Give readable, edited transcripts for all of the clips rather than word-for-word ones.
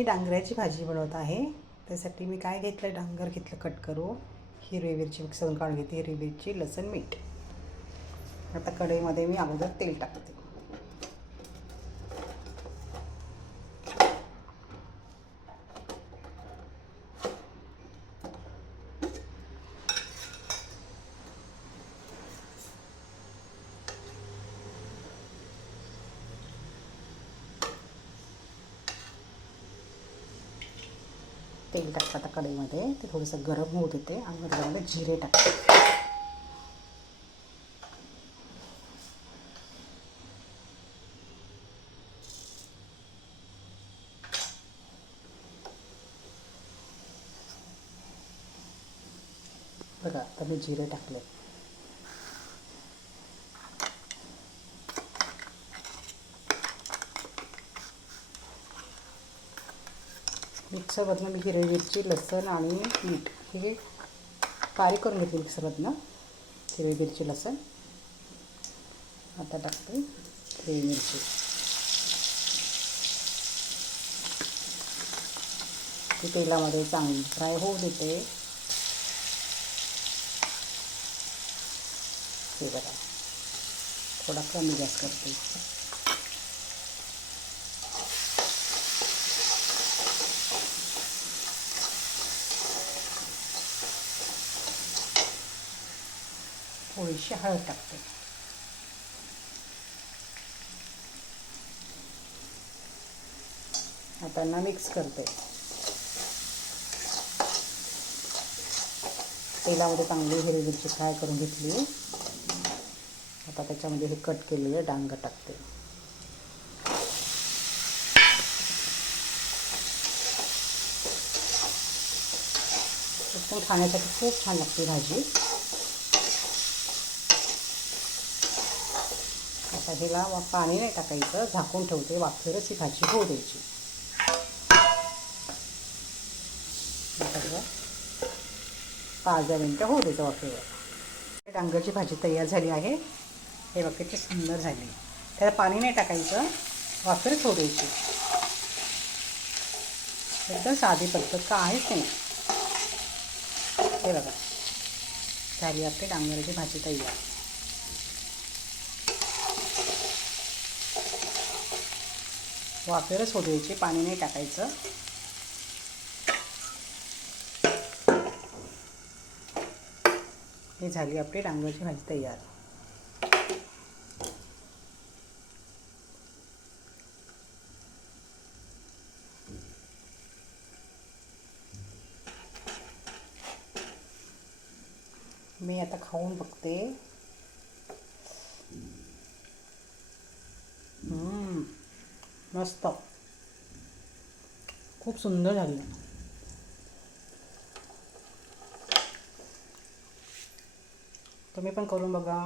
मी डांगराची भाजी बनवत आहे. त्यासाठी मी काय घेतलं, डांगर घेतलं कट करू, हिरवी मिरची मिक्सरून काढून घेते, हिरवी मिरची, लसूण, मीठ. आता कढईमध्ये मी अगोदर तेल टाकते. तेल टाकतं आता कढईमध्ये, ते थोडंसं गरम होऊ देते आणि त्यामध्ये जिरे टाकते. बघा आता मी जिरे टाकले. मिक्सरमधनं मी हिरवी मिरची, लसूण आणि मीठ हे बारीक करून घेतली मिक्सरमधनं. हिरवी मिरची, लसूण. आता टाकते हिरवी मिरची. ती तेलामध्ये चांगली फ्राय होऊ देते. हे बघा, थोडा कमी गॅस करते. थोडीशी हळद टाकते. आता ना मिक्स करते. तेलामध्ये चांगली हिरवी मिरची फ्राय करून घेतली. आता त्याच्यामध्ये हे कट केलेले डांगर टाकते. एकदम खाण्यासाठी खूप छान लागते भाजी. आता हिला पाणी नाही टाकायचं, झाकून ठेवते. वाफेवरच ही भाजी होऊ द्यायची. आता 5-10 मिनटं होऊ द्यायचं वाफेवर. डांगरची भाजी तयार झाली आहे. हे बघा किती सुंदर झाली. त्याला पाणी नाही टाकायचं, वाफेवरच होऊ द्यायची. एकदम साधी पद्धत, काहीच नाही. हे बघा झाली आपली डांगराची भाजी तयार. वाफेवरच होऊ द्यायची, पाणी नाही टाकायचं. ही झाली आपली डांगराची भाजी तयार. मी आता खाऊन बघते. मस्त, खूप सुंदर झाली. तुम्ही पण करून बघा.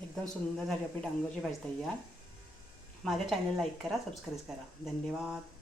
एकदम सुंदर झाली आपली डांगरची भाजी तयार. माझ्या चॅनल लाईक करा, सबस्क्राईब करा. धन्यवाद.